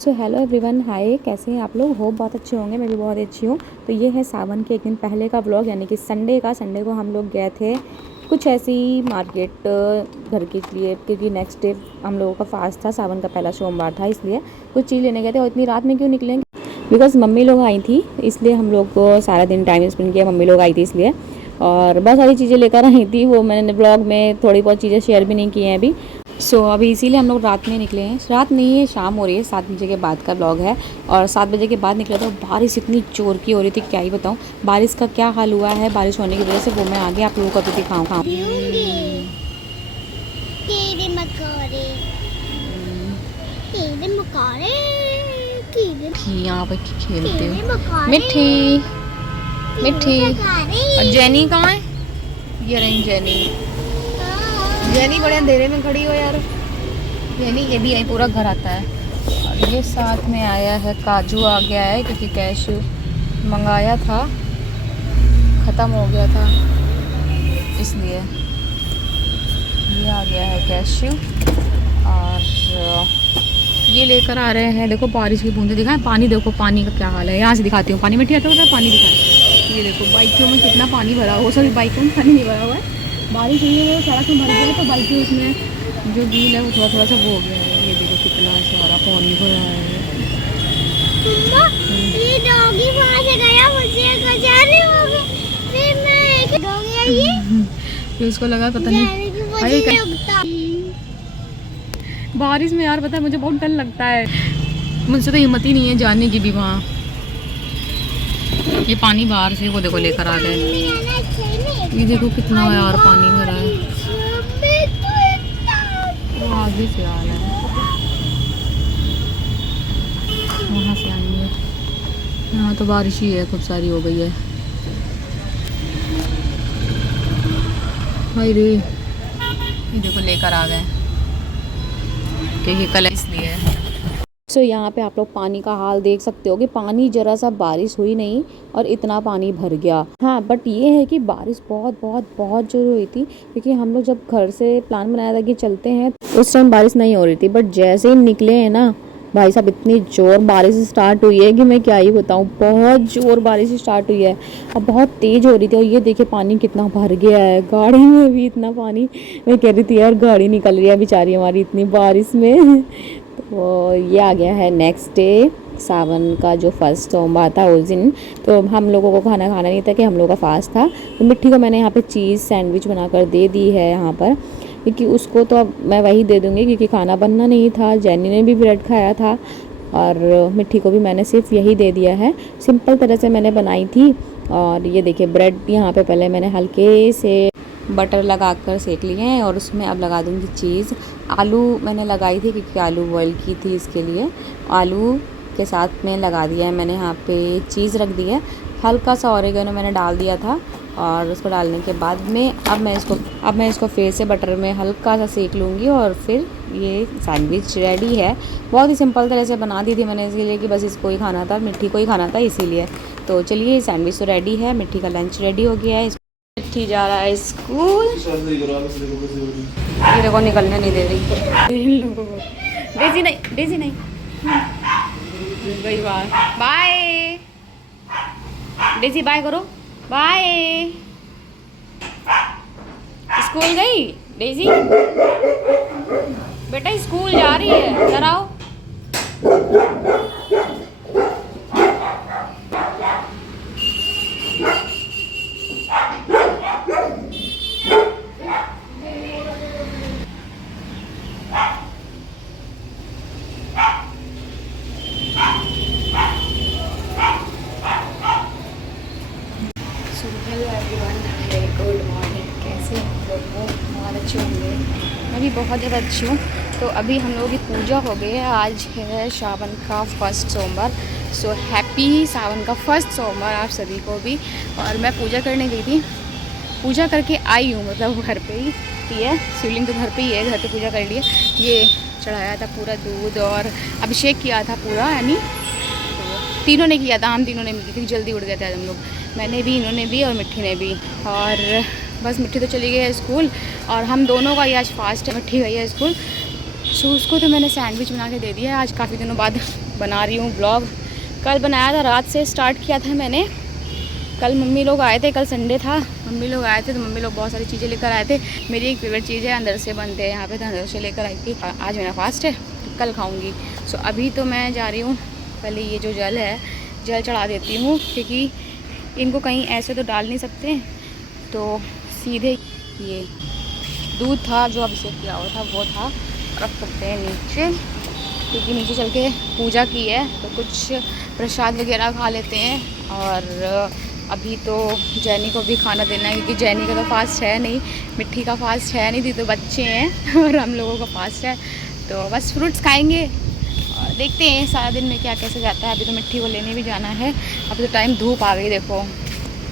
So hello everyone, हाय, कैसे हैं आप लोग? होप बहुत अच्छे होंगे। मैं भी बहुत अच्छी हूँ। तो ये है सावन के एक दिन पहले का व्लॉग, यानी कि संडे को हम लोग गए थे कुछ ऐसी मार्केट घर के लिए, क्योंकि नेक्स्ट डे हम लोगों का फास्ट था, सावन का पहला सोमवार था, इसलिए कुछ चीज़ लेने गए थे। और इतनी रात में क्यों निकलेंगे? बिकॉज मम्मी लोग आई थी, इसलिए हम लोग को सारा दिन टाइम स्पेंड किया। मम्मी लोग आई थी इसलिए, और बहुत सारी चीज़ें लेकर आई थी। वो मैंने ब्लॉग में थोड़ी बहुत चीज़ें शेयर भी नहीं की हैं अभी। अभी इसीलिए हम लोग रात में निकले हैं। रात नहीं है, शाम हो रही है, 7 बजे के बाद का ब्लॉग है। और 7 बजे के बाद निकला तो बारिश इतनी जोर की हो रही थी, क्या ही बताऊँ बारिश का क्या हाल हुआ है। बारिश होने की वजह से वो मैं आगे आप लोगों को भी दिखाऊँ। यहाँ पे खेलते हो मिट्टी मिट्टी। और जेनी कहाँ है? ये रही जेनी बड़े अंधेरे में खड़ी हो यार। जेनी ये भी यही पूरा घर आता है। और ये साथ में आया है, काजू आ गया है, क्योंकि कैशू मंगाया था, ख़त्म हो गया था, इसलिए ये आ गया है कैशू। और ये लेकर आ रहे हैं। देखो बारिश की बूंदें दिखाएं, पानी देखो, पानी का क्या हाल है। यहाँ से दिखाती हूँ, पानी में आता है, पानी दिखाएं। ये देखो बाइकों में कितना पानी भरा हुआ। सभी बाइकों में पानी नहीं भरा हुआ है, बारिश हुई है, सड़क में भर गया है, तो बाइकें उसमें जो व्हील है वो थोड़ा सा वो हो गया है। ये देखो कितना सारा पानी भरा है। ये डॉगी वहां से गया, मुझे जाने होगा, फिर मैं एक डॉगी आई फिर उसको लगा पता नहीं बारिश में यार, पता है मुझे बहुत डर लगता है। मुझसे तो हिम्मत ही नहीं है जाने की भी वहाँ। ये पानी बाहर से वो देखो लेकर आ गए। ये देखो कितना यार पानी भरा है, वो आगे से आ रहा है, वहाँ से आएंगे। यहाँ तो बारिश ही है, खूब सारी हो गई है। भाई रे, ये देखो लेकर आ गए, क्योंकि कल इसलिए। यहाँ पे आप लोग पानी का हाल देख सकते हो कि पानी जरा सा बारिश हुई नहीं और इतना पानी भर गया। हाँ, बट ये है कि बारिश बहुत बहुत बहुत जोर हुई थी, क्योंकि हम लोग जब घर से प्लान बनाया था कि चलते हैं, उस टाइम बारिश नहीं हो रही थी। बट जैसे ही निकले हैं ना भाई साहब, इतनी जोर बारिश स्टार्ट हुई है कि मैं क्या ही बताऊँ। बहुत जोर बारिश स्टार्ट हुई है और बहुत तेज़ हो रही थी। और ये देखिए पानी कितना भर गया है, गाड़ी में भी इतना पानी। मैं कह रही थी यार गाड़ी निकल रही है बेचारी हमारी इतनी बारिश में। तो ये आ गया है नेक्स्ट डे, सावन का जो फर्स्ट सोमवार था उस दिन। तो हम लोगों को खाना नहीं था, कि हम लोगों का फास्ट था। तो मिट्टी को मैंने यहाँ पे चीज़ सैंडविच बनाकर दे दी है यहाँ पर, क्योंकि उसको तो अब मैं वही दे दूँगी, क्योंकि खाना बनना नहीं था। जेनी ने भी ब्रेड खाया था और मिट्टी को भी मैंने सिर्फ यही दे दिया है। सिंपल तरह से मैंने बनाई थी। और ये देखिए ब्रेड यहाँ पे पहले मैंने हल्के से बटर लगाकर सेक लिए हैं, और उसमें अब लगा दूँगी चीज़। आलू मैंने लगाई थी, क्योंकि आलू बॉईल की थी, इसके लिए आलू के साथ में लगा दिया है मैंने। यहाँ पे चीज़ रख दी है, हल्का सा ऑरिगेनो मैंने डाल दिया था। और उसको डालने के बाद में अब मैं इसको फिर से बटर में हल्का सा सेक लूँगी, और फिर ये सैंडविच रेडी है। बहुत ही सिंपल तरह से बना दी थी मैंने, इसलिए कि बस इसको ही खाना था, मिट्टी को ही खाना था, इसीलिए। तो चलिए सैंडविच तो रेडी है, मिट्टी का लंच रेडी हो गया है। मिट्टी जा रहा है स्कूल। ये देखो निकलने नहीं दे रही। डेजी नहीं गई बाहर। बाय डेजी, बाय करो, बाय। स्कूल गई डेजी? बेटा स्कूल जा रही है, इधर आओ। Hello everyone, very good morning. कैसे हम लोग हो? बहुत अच्छे होंगे। मैं भी बहुत ज़्यादा अच्छी हूँ। तो अभी हम लोगों की पूजा हो गई है। आज है सावन का फर्स्ट सोमवार। सो हैप्पी सावन का फर्स्ट सोमवार आप सभी को भी। और मैं पूजा करने गई थी, पूजा करके आई हूँ, मतलब घर पे ही है, शिवलिंग तो घर पे ही है, घर पे पूजा कर लिए। ये चढ़ाया था पूरा दूध और अभिषेक किया था पूरा, यानी तीनों ने किया था, हम तीनों ने मिली, क्योंकि जल्दी उठ गए थे हम लोग। मैंने भी, इन्होंने भी और मिट्टी ने भी। और बस मिट्टी तो चली गई है स्कूल, और हम दोनों का ही आज फास्ट है। मिट्टी गई है स्कूल, सो उसको तो मैंने सैंडविच बना के दे दिया है। आज काफ़ी दिनों बाद बना रही हूँ ब्लॉग। कल बनाया था, रात से स्टार्ट किया था मैंने। कल मम्मी लोग आए थे, कल संडे था, मम्मी लोग आए थे तो मम्मी लोग बहुत सारी चीज़ें लेकर आए थे। मेरी एक फेवरेट चीज़ है अंदर से बनते हैं यहाँ पे, तो अंदर से लेकर आई थी। आज मेरा फास्ट है, तो कल खाऊँगी। सो अभी तो मैं जा रही हूँ, पहले ये जो जल है जल चढ़ा देती हूँ, क्योंकि इनको कहीं ऐसे तो डाल नहीं सकते, तो सीधे ये दूध था जो अभिषेक किया हुआ था वो था, रख सकते हैं नीचे, क्योंकि नीचे चल के पूजा की है तो कुछ प्रसाद वगैरह खा लेते हैं। और अभी तो जैनी को भी खाना देना है, क्योंकि जैनी का तो फास्ट है नहीं, मिट्टी का फास्ट है नहीं थी, तो बच्चे हैं और हम लोगों का फास्ट है। तो बस फ्रूट्स खाएंगे और देखते हैं सारा दिन में क्या कैसे जाता है। अभी तो मिट्टी को लेने भी जाना है। अभी तो टाइम धूप आ गई, देखो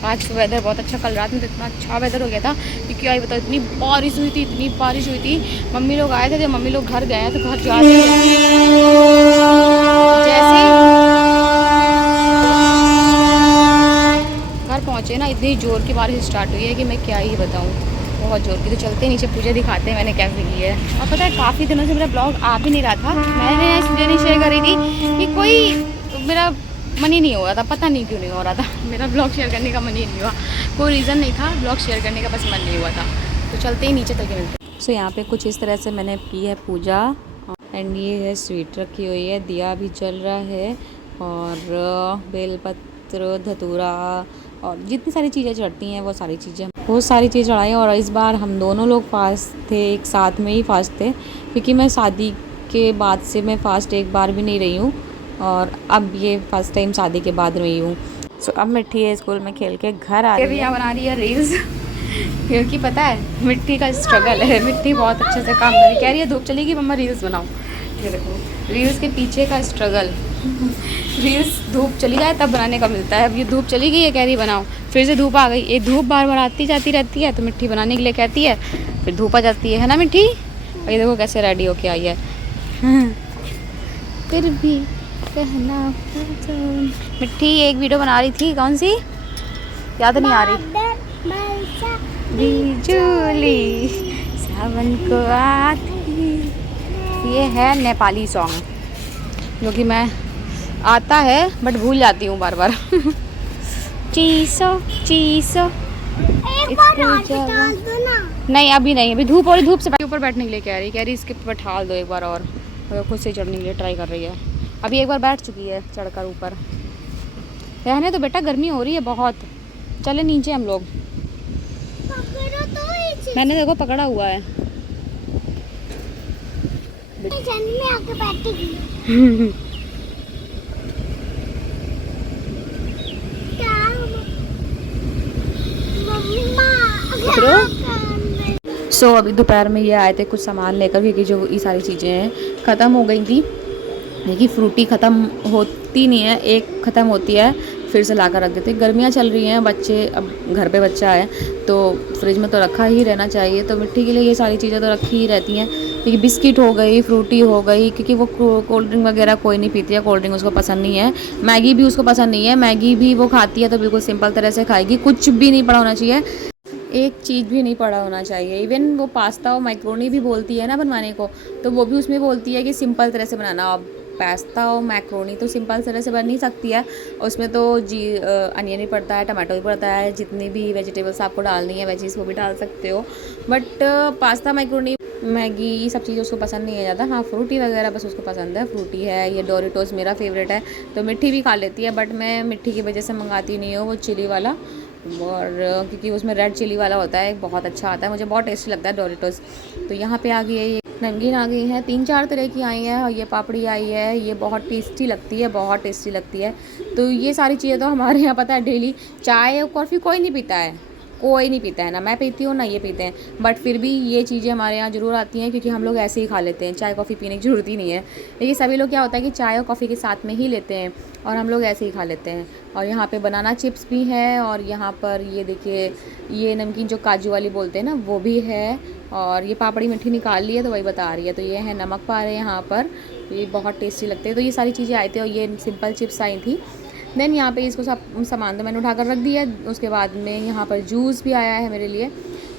आज तो वेदर बहुत अच्छा, कल रात में तो इतना अच्छा वेदर हो गया था, क्योंकि आई बताओ इतनी बारिश हुई थी, इतनी बारिश हुई थी। मम्मी लोग आए थे, जब मम्मी लोग घर गए तो घर जाते जैसे घर पहुँचे ना, इतनी ज़ोर की बारिश स्टार्ट हुई है कि मैं क्या ही बताऊँ, बहुत ज़ोर की। तो चलते नीचे पूजा दिखाते हैं मैंने कैसे की है। और पता है काफ़ी दिनों से मेरा ब्लॉग आ भी नहीं रहा था, मैंने इसलिए नहीं शेयर करी थी कि कोई मेरा मन ही नहीं हो रहा था, पता नहीं क्यों नहीं हो रहा था, मेरा ब्लॉग शेयर करने का मन ही नहीं हुआ, कोई रीज़न नहीं था, ब्लॉग शेयर करने का बस मन नहीं हुआ था। तो चलते ही नीचे तक मिलते हैं। सो यहाँ पे कुछ इस तरह से मैंने की है पूजा, एंड ये है स्वीट रखी हुई है, दिया भी जल रहा है, और बेलपत्र, धतूरा और जितनी सारी चीज़ें चढ़ती हैं वो सारी चीज़ें चढ़ाई। और इस बार हम दोनों लोग फास्ट थे, एक साथ में ही फास्ट थे, क्योंकि मैं शादी के बाद से मैं फ़ास्ट एक बार भी नहीं रही हूँ, और अब ये फर्स्ट टाइम शादी के बाद रही हूँ। सो अब मिट्टी है स्कूल में खेल के घर आ रही है, यहाँ बना रही है रील्स क्योंकि पता है मिट्टी का स्ट्रगल है, मिट्टी बहुत अच्छे से काम कर रही है, कह रही है धूप चलेगी मम्मा रील्स बनाओ। ये देखो रील्स के पीछे का स्ट्रगल रील्स धूप चली जाए तब बनाने का मिलता है। अब ये धूप चली गई है, कह रही बनाओ, फिर से धूप आ गई, ये धूप बार बार आती जाती रहती है, तो मिट्टी बनाने के लिए कहती है, फिर धूप आ जाती है ना मिट्टी। और ये देखो कैसे रेडी होके आई है फिर भी कहना मिट्टी एक वीडियो बना रही थी, कौन सी याद नहीं आ रही, बिजुली सावन को आती, ये है नेपाली सॉन्ग जो कि मैं आता है बट भूल जाती हूँ बार बार चीसो चीसो नहीं अभी नहीं, अभी धूप, और धूप से ऊपर बैठने के लिए कह रही इसके ऊपर ठाल दो एक बार, और खुद से चढ़ने के लिए ट्राई कर रही है। अभी एक बार बैठ चुकी है चढ़कर ऊपर, रहने तो बेटा गर्मी हो रही है बहुत, चले नीचे हम लोग। मैंने देखो पकड़ा हुआ है आके बैठेगी सो अभी दोपहर में ये आए थे कुछ सामान लेकर, क्योंकि जो ये सारी चीज़ें हैं ख़त्म हो गई थी, देखिए फ्रूटी ख़त्म होती नहीं है, एक ख़त्म होती है फिर से ला कर रख देते। गर्मियाँ चल रही हैं, बच्चे अब घर पे बच्चा है तो फ्रिज में तो रखा ही रहना चाहिए, तो मिट्टी के लिए ये सारी चीज़ें तो रखी ही रहती हैं, क्योंकि बिस्किट हो गई, फ्रूटी हो गई, क्योंकि वो कोल्ड ड्रिंक वगैरह कोई नहीं पीती है, कोल्ड ड्रिंक उसको पसंद नहीं है, मैगी भी उसको पसंद नहीं है, मैगी भी वो खाती है तो बिल्कुल सिंपल तरह से खाएगी, कुछ भी नहीं पड़ा होना चाहिए, एक चीज़ भी नहीं पड़ा होना चाहिए। इवन वो पास्ता और मैक्रोनी भी बोलती है ना बनवाने को, तो वो भी उसमें बोलती है कि सिंपल तरह से बनाना। अब पास्ता और मैक्रोनी तो सिंपल तरह से बन नहीं सकती है, उसमें तो अनियन भी पड़ता है, टमाटो भी पड़ता है, जितनी भी वेजिटेबल्स आपको डालनी है वेजीज वो भी डाल सकते हो, बट पास्ता मैक्रोनी मैगी ये सब चीज़ें उसको पसंद नहीं है ज़्यादा। हाँ फ्रूटी वगैरह बस उसको पसंद है, फ्रूटी है, ये डोरिटोस मेरा फेवरेट है, तो मिट्टी भी खा लेती है, बट मैं मिट्टी की वजह से मंगाती नहीं हूँ वो चिली वाला, और क्योंकि उसमें रेड चिली वाला होता है, बहुत अच्छा आता है, मुझे बहुत टेस्टी लगता है डोरिटोस। तो यहाँ पे आ गई है ये नमकीन आ गई है, 3-4 तरह की आई है, और ये पापड़ी आई है, ये बहुत टेस्टी लगती है, बहुत टेस्टी लगती है। तो ये सारी चीज़ें तो हमारे यहाँ पता है डेली, चाय और कॉफ़ी कोई नहीं पीता है, कोई नहीं पीता है, ना मैं पीती हूँ ना ये पीते हैं, बट फिर भी ये चीज़ें हमारे यहाँ ज़रूर आती हैं, क्योंकि हम लोग ऐसे ही खा लेते हैं, चाय कॉफ़ी पीने की ज़रूरत ही नहीं है। लेकिन सभी लोग क्या होता है कि चाय और कॉफ़ी के साथ में ही लेते हैं, और हम लोग ऐसे ही खा लेते हैं। और यहाँ पे बनाना चिप्स भी है, और यहाँ पर ये देखिए ये नमकीन जो काजू वाली बोलते हैं ना वो भी है, और ये पापड़ी मिट्टी निकाल ली है तो वही बता रही है। तो ये है नमक पारे यहाँ पर, ये बहुत टेस्टी लगते हैं। तो ये सारी चीज़ें आई थी, और ये सिंपल चिप्स आई थी। देन यहाँ पे इसको सब सामान तो मैंने उठाकर रख दिया। उसके बाद में यहाँ पर जूस भी आया है मेरे लिए,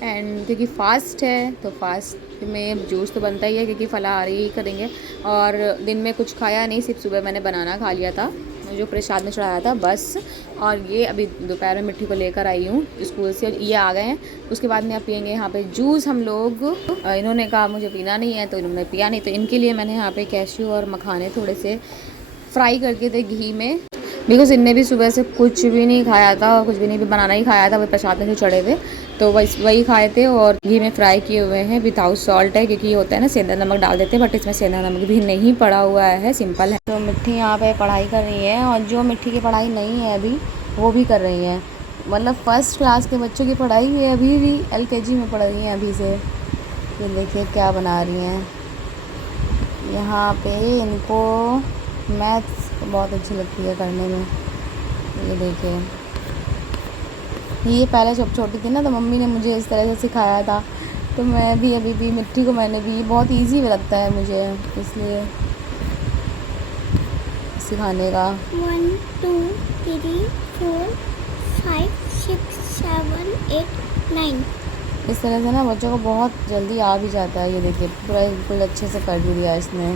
एंड क्योंकि फ़ास्ट है तो फास्ट में जूस तो बनता ही है क्योंकि फलाहारी ही करेंगे। और दिन में कुछ खाया नहीं, सिर्फ सुबह मैंने बनाना खा लिया था जो प्रसाद में चढ़ाया था बस। और ये अभी दोपहर में मिट्टी को लेकर आई हूँ स्कूल से, और ये आ गए हैं। उसके बाद में आप पियेंगे यहाँ पे जूस हम लोग। इन्होंने कहा मुझे पीना नहीं है तो इन्होंने पिया नहीं, तो इनके लिए मैंने यहाँ पे कैश्यू और मखाने थोड़े से फ्राई करके थे घी में, बिकॉज इनने भी सुबह से कुछ भी नहीं खाया था और कुछ भी नहीं भी बनाना ही खाया था, वो प्रसाद में जो चढ़े थे तो वही खाए थे। और घी में फ्राई किए हुए हैं, विदाउट सॉल्ट है क्योंकि ये होता है ना सेंधा नमक डाल देते हैं, बट इसमें सेंधा नमक भी नहीं पड़ा हुआ है, सिंपल है। तो मिट्टी यहाँ पे पढ़ाई कर रही है, और जो मिट्टी की पढ़ाई नहीं है अभी वो भी कर रही है। मतलब फर्स्ट क्लास के बच्चों की पढ़ाई है, अभी भी LKG में पढ़ रही हैं अभी से। ये देखिए क्या बना रही हैं यहाँ पे। इनको मैथ्स बहुत अच्छी लगती है करने में। ये देखिए, ये पहले जब छोटी थी ना तो मम्मी ने मुझे इस तरह से सिखाया था, तो मैं भी अभी भी मिट्टी को मैंने भी बहुत इजी लगता है मुझे, इसलिए सिखाने का। 1 2 3 4 5 6 7 8 9 इस तरह से ना बच्चों को बहुत जल्दी आ भी जाता है। ये देखिए पूरा बिल्कुल अच्छे से कर भी दिया इसने।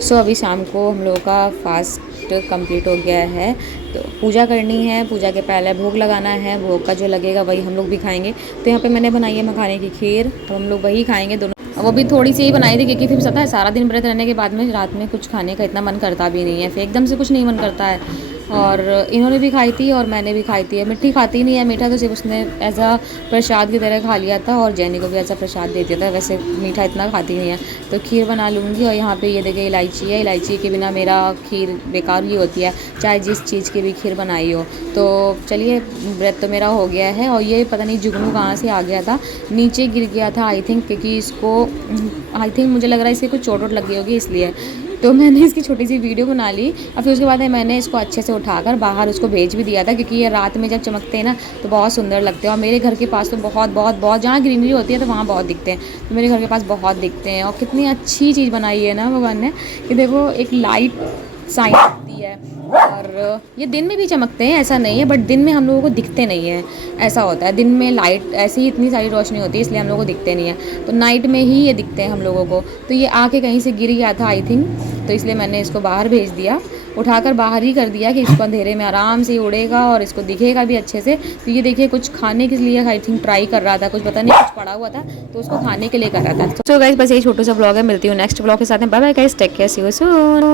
सो अभी शाम को हम लोगों का फास्ट कंप्लीट हो गया है, तो पूजा करनी है। पूजा के पहले भोग लगाना है, भोग का जो लगेगा वही हम लोग भी खाएंगे। तो यहाँ पे मैंने बनाई है मखाने की खीर, तो हम लोग वही खाएंगे दोनों। वो भी थोड़ी सी ही बनाई थी क्योंकि फिर पता है सारा दिन व्रत रहने के बाद में रात में कुछ खाने का इतना मन करता भी नहीं है, फिर एकदम से कुछ नहीं मन करता है। और इन्होंने भी खाई थी और मैंने भी खाई थी। मिट्टी खाती नहीं है, मीठा तो सिर्फ उसने एज आ प्रसाद की तरह खा लिया था, और जैनी को भी ऐसा प्रसाद दे दिया था, वैसे मीठा इतना खाती नहीं है। तो खीर बना लूँगी। और यहाँ पे ये देखिए इलायची है, इलायची के बिना मेरा खीर बेकार ही होती है, चाहे जिस चीज़ की भी खीर बनाई हो। तो चलिए व्रत तो मेरा हो गया है। और ये पता नहीं जुगनू कहाँ से आ गया था, नीचे गिर गया था आई थिंक, क्योंकि इसको आई थिंक मुझे लग रहा है इसके कुछ चोट वोट लग गई होगी इसलिए। तो मैंने इसकी छोटी सी वीडियो बना ली, और फिर उसके बाद मैंने इसको अच्छे से उठाकर बाहर उसको भेज भी दिया था, क्योंकि ये रात में जब चमकते हैं ना तो बहुत सुंदर लगते हैं। और मेरे घर के पास तो बहुत बहुत बहुत जहाँ ग्रीनरी होती है तो वहाँ बहुत दिखते हैं, तो मेरे घर के पास बहुत दिखते हैं। और कितनी अच्छी चीज़ बनाई है ना भगवान ने, कि देखो एक लाइट साइन होती है, और ये दिन में भी चमकते हैं ऐसा नहीं है, बट दिन में हम लोगों को दिखते नहीं है, ऐसा होता है। दिन में लाइट ऐसे ही इतनी सारी रोशनी होती है इसलिए हम लोगों को दिखते नहीं है, तो नाइट में ही ये दिखते हैं हम लोगों को। तो ये आके कहीं से गिर गया था आई थिंक, तो इसलिए मैंने इसको बाहर भेज दिया, उठाकर बाहर ही कर दिया कि इसको अंधेरे में आराम से उड़ेगा और इसको दिखेगा भी अच्छे से। तो ये देखिए कुछ खाने के लिए आई थिंक ट्राई कर रहा था, कुछ पता नहीं कुछ पड़ा हुआ था तो उसको खाने के लिए कर रहा था। तो गाइस बस यही छोटा सा ब्लॉग है, मिलती हूँ नेक्स्ट ब्लॉग के साथ में। Bye bye guys, take care, see you soon.